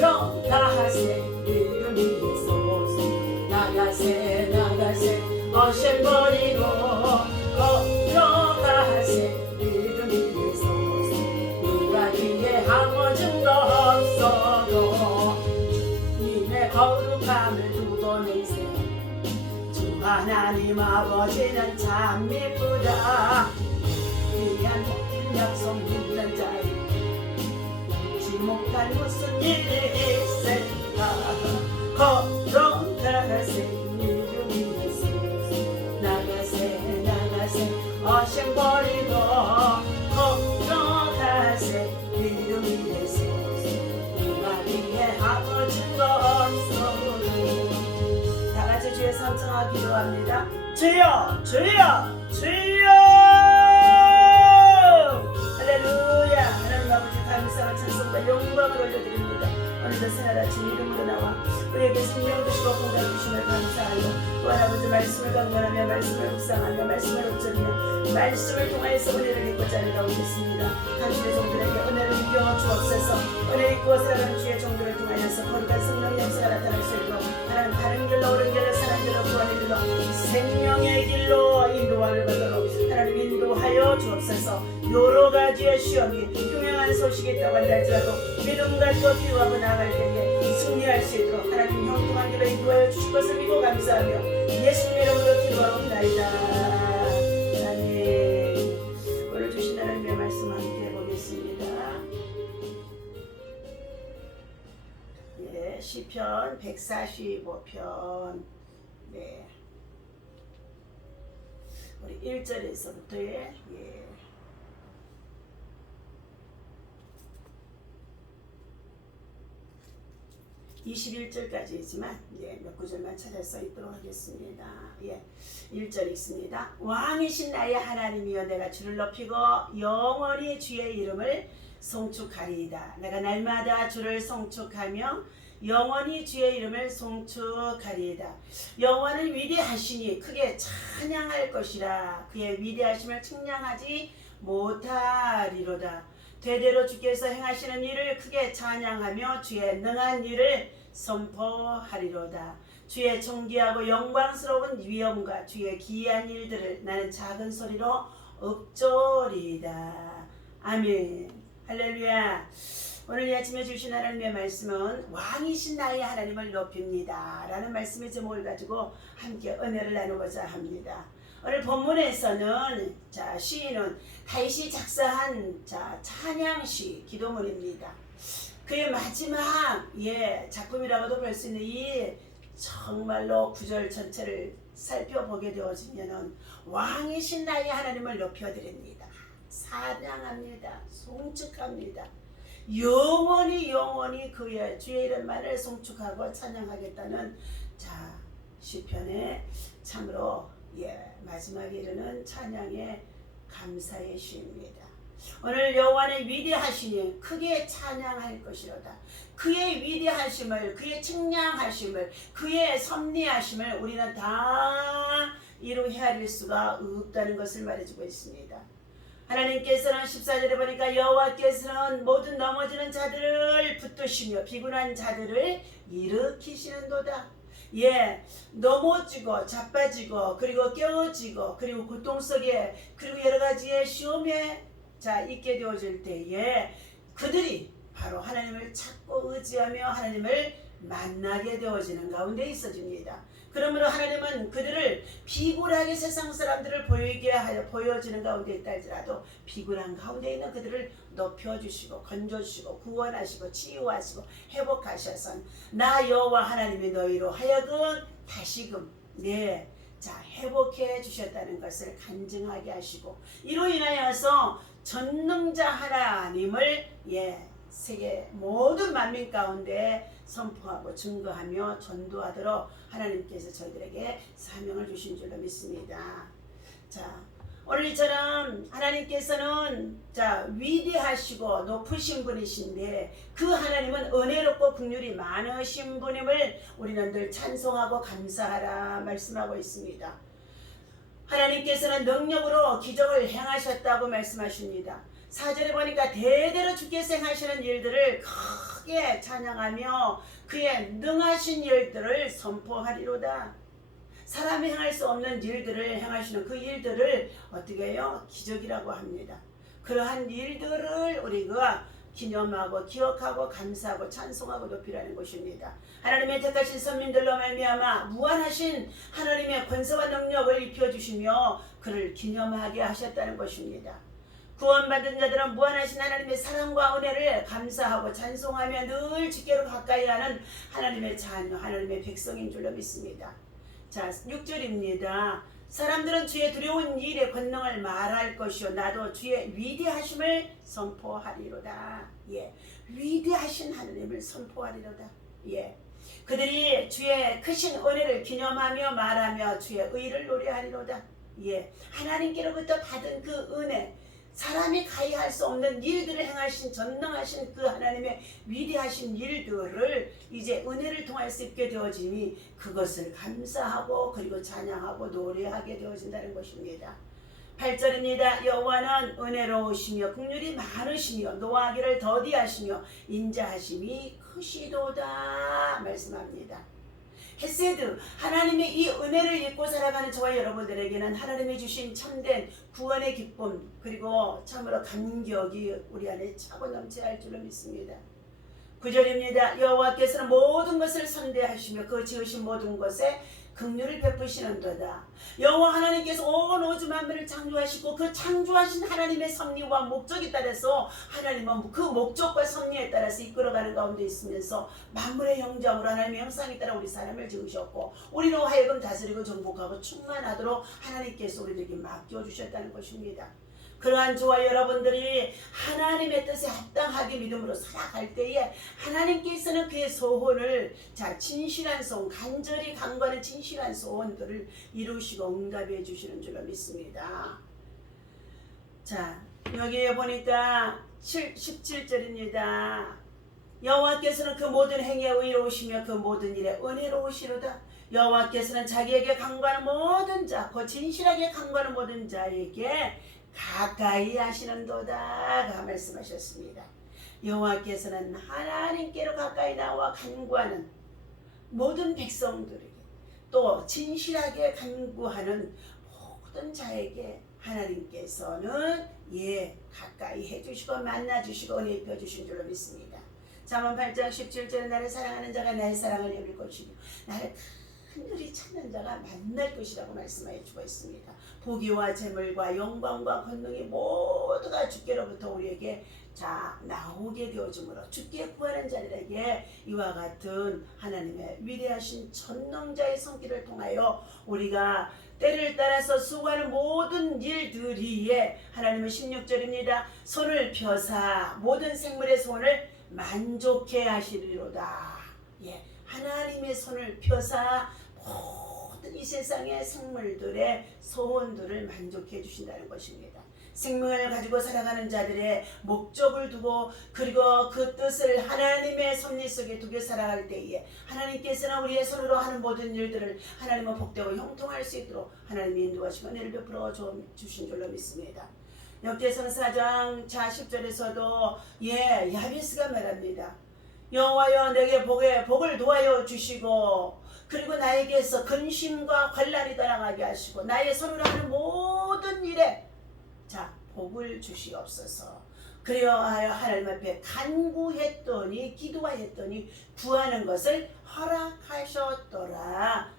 걸어가세 이름 예수 나가세 나가세 어셈버리고 걸어가세 이름 예수 누가 뒤에 아무 증거 없어도 주님의 거룩함을 두고 내세 주 하나님 아버지는 참 미쁘다 귀한 복된 약속 믿는 자에게 못할 무슨 일이 있을까 걸어가세 이름 예수 나가세 나가세 어심버리고 걸어가세 이름 예수 누가 위에 아무 증거 없어도 다같이 주의 삼성하 기도합니다. 주여 주여 주여 할렐루야. 하나님 아버지 감사와 찬송과 영광을 올려드립니다. 오늘도 새날 아침 이름으로 나와 우리에게 생명 주시고 건강 주심을 감사하여 또한 아버지 말씀을 강론하며 말씀을 묵상하며 말씀을 읊조리며 말씀을 통하여서 은혜를 입고 자리가 오겠습니다. 당신의 종들에게 은혜를 이겨 주옵소서. 은혜 입고 살아가는 주의 종들을 통하여서 거룩한 성령의 역사가 나타날 수 있도록 하나님 바른 길로 옳은 길로 선한 길로 구원의 길로 생명의 길로 인도함을 받도록 하나님 인도하여 주옵소서. 여러 가지의 시험이 흉흉한 소식이 있다고 할지라도 믿음 가지고 기도하고 나아갈 때에 승리할 수 있도록 하나님 형통한 길로 인도하여 주실 것을 믿고 감사하며 예수님 이름으로 기도하옵나이다. 아멘. 오늘 주신 하나님의 말씀 함께 보겠습니다. 예, 시편 145편. 네. 우리 1절에서부터의 예. 21절까지이지만 예, 몇 구절만 찾아서 읽도록 하겠습니다. 예, 1절 읽습니다. 왕이신 나의 하나님이여 내가 주를 높이고 영원히 주의 이름을 송축하리이다. 내가 날마다 주를 송축하며 영원히 주의 이름을 송축하리이다. 여호와는 위대하시니 크게 찬양할 것이라. 그의 위대하심을 측량하지 못하리로다. 대대로 주께서 행하시는 일을 크게 찬양하며 주의 능한 일을 선포하리로다. 주의 존귀하고 영광스러운 위엄과 주의 기이한 일들을 나는 작은 소리로 읊조리이다. 아멘. 할렐루야. 오늘 이 아침에 주신 하나님의 말씀은 왕이신 나의 하나님을 높입니다 라는 말씀의 제목을 가지고 함께 은혜를 나누고자 합니다. 오늘 본문에서는 시인은 다윗이 작사한 찬양시 기도문입니다. 그의 마지막 작품이라고도 볼 수 있는 이 정말로 구절 전체를 살펴보게 되어지면 왕이신 나의 하나님을 높여드립니다. 찬양합니다. 송축합니다. 영원히 그의 주의 이름만을 송축하고 찬양하겠다는 시편의 참으로 마지막에 이르는 찬양의 감사의 시입니다. 오늘 여호와는 위대하시니 크게 찬양할 것이로다. 그의 위대하심을, 그의 측량하심을, 그의 섭리하심을 우리는 다 이루 헤아릴 수가 없다는 것을 말해주고 있습니다. 하나님께서는 14절에 보니까 여호와께서는 모든 넘어지는 자들을 붙드시며 비굴한 자들을 일으키시는도다. 넘어지고 자빠지고 그리고 깨어지고 그리고 고통 속에 그리고 여러 가지의 시험에 있게 되어질 때에 그들이 바로 하나님을 찾고 의지하며 하나님을 만나게 되어지는 가운데 있어집니다. 그러므로 하나님은 그들을 비굴하게 세상 사람들을 보이게 하여 보여지는 가운데 있다 할지라도 비굴한 가운데 있는 그들을 높여주시고 건져주시고 구원하시고 치유하시고 회복하셔서 나 여호와 하나님이 너희로 하여금 다시금 회복해 주셨다는 것을 간증하게 하시고 이로 인하여서 전능자 하나님을 세계 모든 만민 가운데 선포하고 증거하며 전도하도록 하나님께서 저희들에게 사명을 주신 줄로 믿습니다. 오늘 이처럼 하나님께서는 위대하시고 높으신 분이신데 그 하나님은 은혜롭고 긍휼이 많으신 분임을 우리는 늘 찬송하고 감사하라 말씀하고 있습니다. 하나님께서는 능력으로 기적을 행하셨다고 말씀하십니다. 4절에 보니까 대대로 주께서 행하시는 일들을 크게 찬양하며 그의 능하신 일들을 선포하리로다. 사람이 행할 수 없는 일들을 행하시는 그 일들을 어떻게 해요? 기적이라고 합니다. 그러한 일들을 우리가 기념하고 기억하고 감사하고 찬송하고 높이라는 것입니다. 하나님의 택하신 선민들로 말미암아 무한하신 하나님의 권세와 능력을 입혀주시며 그를 기념하게 하셨다는 것입니다. 구원받은 자들은 무한하신 하나님의 사랑과 은혜를 감사하고 찬송하며 늘 주께로 가까이 하는 하나님의 자녀, 하나님의 백성인 줄로 믿습니다. 자, 6절입니다. 사람들은 주의 두려운 일의 권능을 말할 것이요 나도 주의 위대하심을 선포하리로다. 예, 위대하신 하나님을 선포하리로다. 예, 그들이 주의 크신 은혜를 기념하며 말하며 주의 의를 노래하리로다. 예, 하나님께로부터 받은 그 은혜, 사람이 가히 할 수 없는 일들을 행하신 전능하신 그 하나님의 위대하신 일들을 이제 은혜를 통할 수 있게 되어지니 그것을 감사하고 그리고 찬양하고 노래하게 되어진다는 것입니다. 8절입니다. 여호와는 은혜로우시며 긍휼이 많으시며 노하기를 더디하시며 인자하심이 크시도다 말씀합니다. 헤세드, 하나님의 이 은혜를 입고 살아가는 저와 여러분들에게는 하나님이 주신 참된 구원의 기쁨 그리고 참으로 감격이 우리 안에 차고 넘쳐야 할 줄로 믿습니다. 9절입니다. 여호와께서는 모든 것을 선대하시며 그 지으신 모든 것에 긍휼을 베푸시는도다. 여호와 하나님께서 온 우주 만물을 창조하시고 그 창조하신 하나님의 섭리와 목적에 따라서 하나님은 그 목적과 섭리에 따라서 이끌어가는 가운데 있으면서 만물의 형상으로 하나님의 형상에 따라 우리 사람을 지으셨고 우리로 하여금 다스리고 정복하고 충만하도록 하나님께서 우리들에게 맡겨주셨다는 것입니다. 그러한 저와 여러분들이 하나님의 뜻에 합당하게 믿음으로 살아갈 때에 하나님께서는 그의 소원을 진실한 소원, 간절히 간구하는 진실한 소원들을 이루시고 응답해 주시는 줄로 믿습니다. 자, 여기에 보니까 17절입니다. 여호와께서는 그 모든 행위에 의로우시며 그 모든 일에 은혜로우시로다. 여호와께서는 자기에게 간구하는 모든 자, 그 진실하게 간구하는 모든 자에게 가까이 하시는도다 말씀하셨습니다. 여호와께서는 하나님께로 가까이 나와 간구하는 모든 백성들에게 또 진실하게 간구하는 모든 자에게 하나님께서는 가까이 해주시고 만나주시고 은혜 입혀주신 줄로 믿습니다. 잠언 8장 17절에 나를 사랑하는 자가 나의 사랑을 여길 것이며 나를 간절히 찾는 자가 만날 것이라고 말씀하여 주고 있습니다. 보기와 재물과 영광과 권능이 모두가 주께로부터 우리에게 나오게 되어주므로 주께 구하는 자들에게 이와 같은 하나님의 위대하신 전능자의 손길을 통하여 우리가 때를 따라서 수고하는 모든 일들이에 하나님은 16절입니다. 손을 펴사 모든 생물의 소원을 만족해 하시리로다. 하나님의 손을 펴사 모든 이 세상의 생물들의 소원들을 만족해 주신다는 것입니다. 생명을 가지고 살아가는 자들의 목적을 두고 그리고 그 뜻을 하나님의 섭리 속에 두게 살아갈 때에 하나님께서는 우리의 손으로 하는 모든 일들을 하나님은 복되고 형통할 수 있도록 하나님의 인도하시고 은혜를 베풀어 주신 줄로 믿습니다. 역대상 4장 10절에서도 야베스가 말합니다. 여호와여 내게 복을 도하여 주시고 그리고 나에게서 근심과 환난이 떠나가게 하시고 나의 손으로 하는 모든 일에 복을 주시옵소서. 그리하여 하나님 앞에 간구했더니 기도하였더니 구하는 것을 허락하셨더라.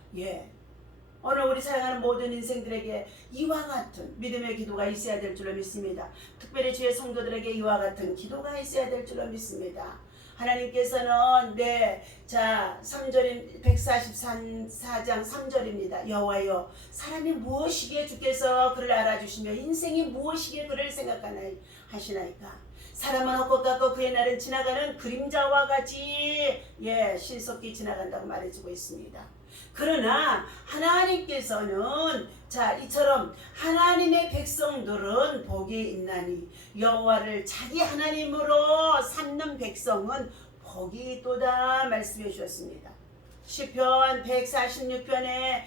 오늘 우리 살아가는 모든 인생들에게 이와 같은 믿음의 기도가 있어야 될 줄로 믿습니다. 특별히 주의 성도들에게 이와 같은 기도가 있어야 될 줄로 믿습니다. 하나님께서는 3절인 144장 3절입니다. 여호와여 사람이 무엇이기에 주께서 그를 알아주시며 인생이 무엇이기에 그를 생각하시나이까. 사람은 헛것 같고 그의 날은 지나가는 그림자와 같이 신속히 지나간다고 말해주고 있습니다. 그러나 하나님께서는 이처럼 하나님의 백성들은 복이 있나니 여호와를 자기 하나님으로 삼는 백성은 복이 있도다 말씀해 주셨습니다. 시편 146편에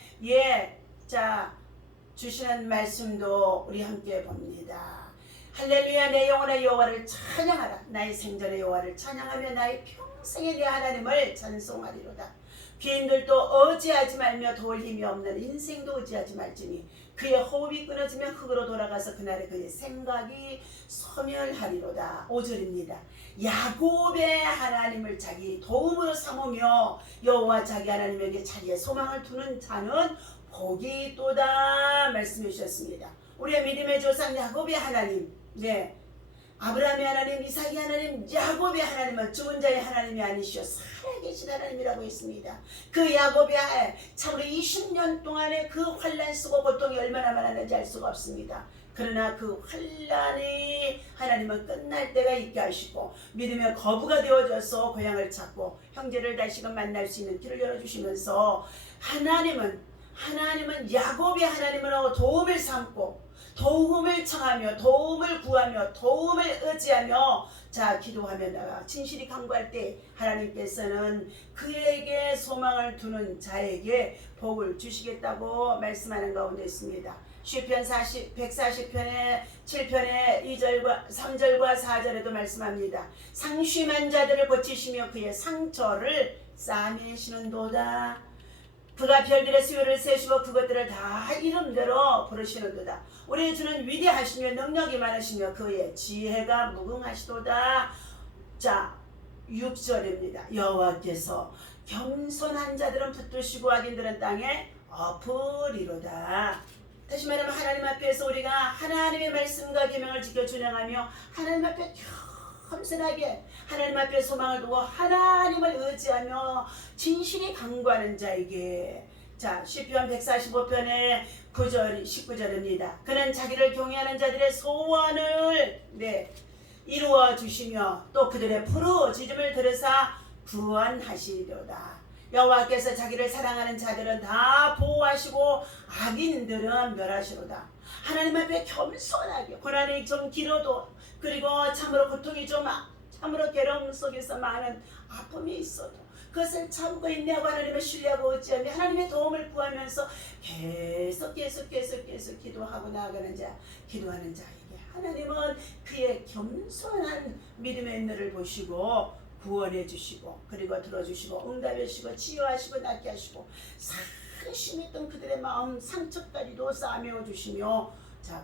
주시는 말씀도 우리 함께 봅니다. 할렐루야 내 영혼아 여호와를 찬양하라. 나의 생전의 여호와를 찬양하며 나의 평생에 내 하나님을 찬송하리로다. 귀인들도 의지하지 말며 도울 힘이 없는 인생도 의지하지 말지니 그의 호흡이 끊어지면 흙으로 돌아가서 그날에 그의 생각이 소멸하리로다. 5절입니다. 야곱의 하나님을 자기 도움으로 삼으며 여호와 자기 하나님에게 자기의 소망을 두는 자는 복이 있도다 말씀해 주셨습니다. 우리의 믿음의 조상 야곱의 하나님, 아브라함의 하나님, 이삭의 하나님, 야곱의 하나님은 죽은 자의 하나님이 아니시오 살아계신 하나님이라고 했습니다. 그 야곱의 참으로 20년 동안의 그 환난 쓰고 고통이 얼마나 많았는지 알 수가 없습니다. 그러나 그 환난이 하나님은 끝날 때가 있게 하시고 믿음의 거부가 되어져서 고향을 찾고 형제를 다시금 만날 수 있는 길을 열어주시면서 하나님은 야곱의 하나님으로 도움을 삼고 도움을 청하며 도움을 구하며 도움을 의지하며 기도하며 나가 진실이 강구할 때 하나님께서는 그에게 소망을 두는 자에게 복을 주시겠다고 말씀하는 가운데 있습니다. 시편 140편의 7편의 2절과 3절과 4절에도 말씀합니다. 상심한 자들을 고치시며 그의 상처를 싸매시는도다. 그가 별들의 수요를 세시고 그것들을 다 이름대로 부르시는도다. 우리 주는 위대하시며 능력이 많으시며 그의 지혜가 무궁하시도다. 6절입니다. 여호와께서 겸손한 자들은 붙드시고 악인들은 땅에 엎으리로다. 다시 말하면 하나님 앞에서 우리가 하나님의 말씀과 계명을 지켜 준행하며 하나님 앞에 겸손하게 하나님 앞에 소망을 두고 하나님을 의지하며 진실이 강구하는 자에게 시편 145편의 9절 19절입니다. 그는 자기를 경외하는 자들의 소원을 이루어 주시며 또 그들의 부르짖음을 들으사 구원하시리로다. 여호와께서 자기를 사랑하는 자들은 다 보호하시고 악인들은 멸하시로다. 하나님 앞에 겸손하게 고난이 좀 길어도 그리고 참으로 고통이 좀 참으로 괴로움 속에서 많은 아픔이 있어도 그것을 참고 인내하고 하나님을 신뢰하고 의지하며 하나님의 도움을 구하면서 계속 기도하고 나아가는 기도하는 자에게 하나님은 그의 겸손한 믿음의 인내를 보시고 구원해 주시고 그리고 들어주시고 응답해 주시고 치유하시고 낫게 하시고 상심이 있던 그들의 마음 상처까지도 싸매어 주시며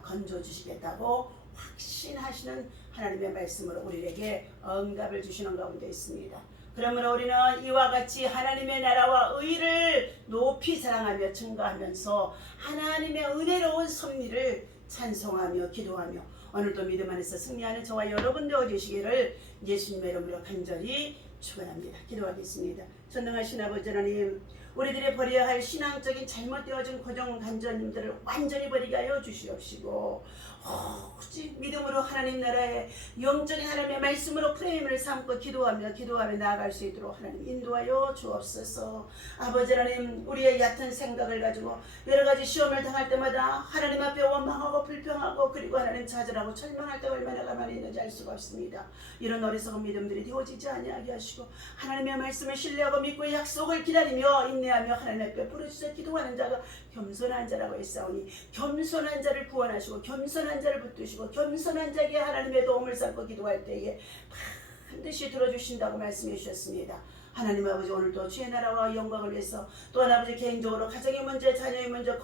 건져 주시겠다고 확신하시는 하나님의 말씀으로 우리에게 응답을 주시는 가운데 있습니다. 그러므로 우리는 이와 같이 하나님의 나라와 의를 높이 사랑하며 증거하면서 하나님의 은혜로운 섭리를 찬송하며 기도하며 오늘도 믿음 안에서 승리하는 저와 여러분들 되시기를 예수님의 이름으로 간절히 축원합니다. 기도하겠습니다. 전능하신 아버지 하나님, 우리들이 버려야 할 신앙적인 잘못되어진 고정관념들을 완전히 버리게 하여 주시옵시고 오직 믿음으로 하나님 나라의 영적인 하나님의 말씀으로 프레임을 삼고 기도하며 나아갈 수 있도록 하나님 인도하여 주옵소서. 아버지 하나님, 우리의 얕은 생각을 가지고 여러 가지 시험을 당할 때마다 하나님 앞에 원망하고 불평하고 그리고 하나님 좌절하고 절망할 때 얼마나 가만히 있는지 알 수가 없습니다. 이런 어리석은 믿음들이 되어지지 아니하게 하시고 하나님의 말씀을 신뢰하고 믿고 약속을 기다리며 인내하며 하나님 앞에 부르짖어 기도하는 자가 겸손한 자라고 했사오니 겸손한 자를 구원하시고 겸손한 자를 붙드시고 겸손한 자에게 하나님의 도움을 삼고 기도할 때에 반드시 들어주신다고 말씀해 주셨습니다. 하나님 아버지, 오늘도 주의 나라와 영광을 위해서 또한 아버지 개인적으로 가정의 문제, 자녀의 문제,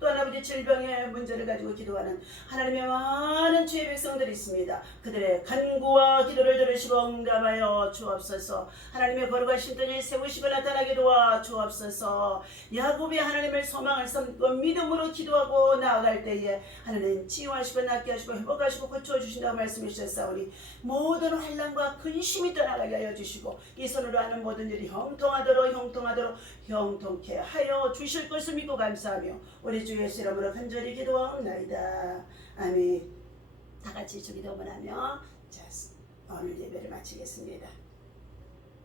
또한 아버지 질병의 문제를 가지고 기도하는 하나님의 많은 주의 백성들이 있습니다. 그들의 간구와 기도를 들으시고 응답하여 주옵소서. 하나님의 거룩하신 뜻을 세우시고 나타나게 도와 주옵소서. 야곱의 하나님을 소망을 삼고 믿음으로 기도하고 나아갈 때에 하나님 치유하시고 낫게 하시고 회복하시고 고쳐주신다고 말씀해 주셨사오니 모든 환난과 근심이 떠나가게 하여 주시고 이 손으로 하는 모든 일이 형통하도록 형통케 하여 주실 것을 믿고 감사하며 우리 주 예수 이름으로 간절히 기도하옵나이다. 아멘. 다 같이 주기도문 하며 오늘 예배를 마치겠습니다.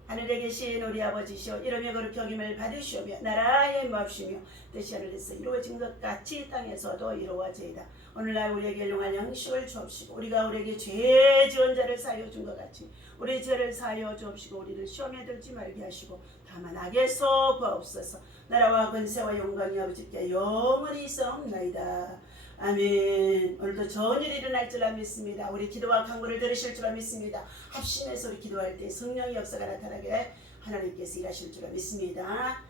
하늘에 계신 우리 아버지시여, 이름의 거룩히 여김을 받으시오며 나라의 임하옵시며 뜻이 하늘에서 이루어진 것 같이 땅에서도 이루어지이다. 오늘날 우리에게 용할 양식을 주옵시고 우리가 우리에게 죄 지은 자를 사하여 준 것 같이 우리 죄를 사하여 주옵시고 우리를 시험에 들지 말게 하시고 다만 악에서 구하옵소서. 나라와 권세와 영광이 아버지께 영원히 있사옵나이다. 아멘. 오늘도 좋은 일이 일어날 줄로 믿습니다. 우리 기도와 간구를 들으실 줄로 믿습니다. 합심해서 우리 기도할 때 성령의 역사가 나타나게 하나님께서 일하실 줄로 믿습니다.